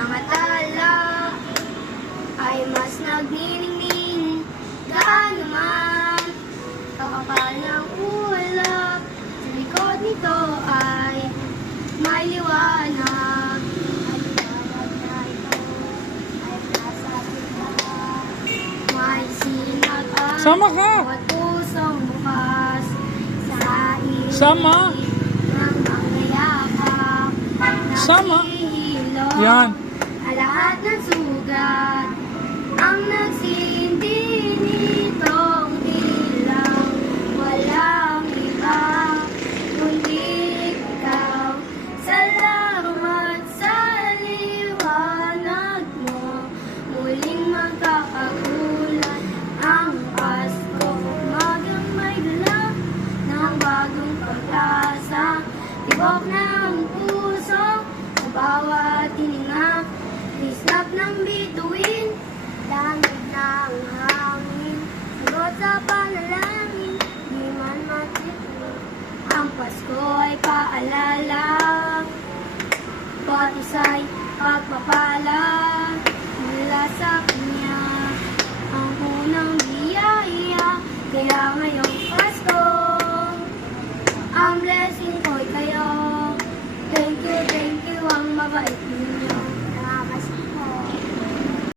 mga tala ay mas nagniningning. Gaano man kakapal ng ulap, sa likod nito ay may liwanag. At liwanag na ito ay nasa tingala. May sinag at Sama ka. bawat pusong bukas sa isip Sama. ng mangyayakap. Sama. Naghihilom Yan. ang lahat ng sugat. Ang nagsindi nitong dilaw, walang iba kundi ikaw. Salamat sa liwanag mo, muling magkakagulan ang Pasko. Umagang may dala ng bagong pag-asa, tibok ng puso sa bawat hininga. Islap ng bituin, langit ng hangin, sagot sa panalangin, di man matipid. Ang Pasko ay paalala, bawat isa'y pagpapala mula sa Kanya. Ang unang biyaya, kaya ngayong Pasko, ang blessing ko'y kayo. Thank you, ang mabait niyo.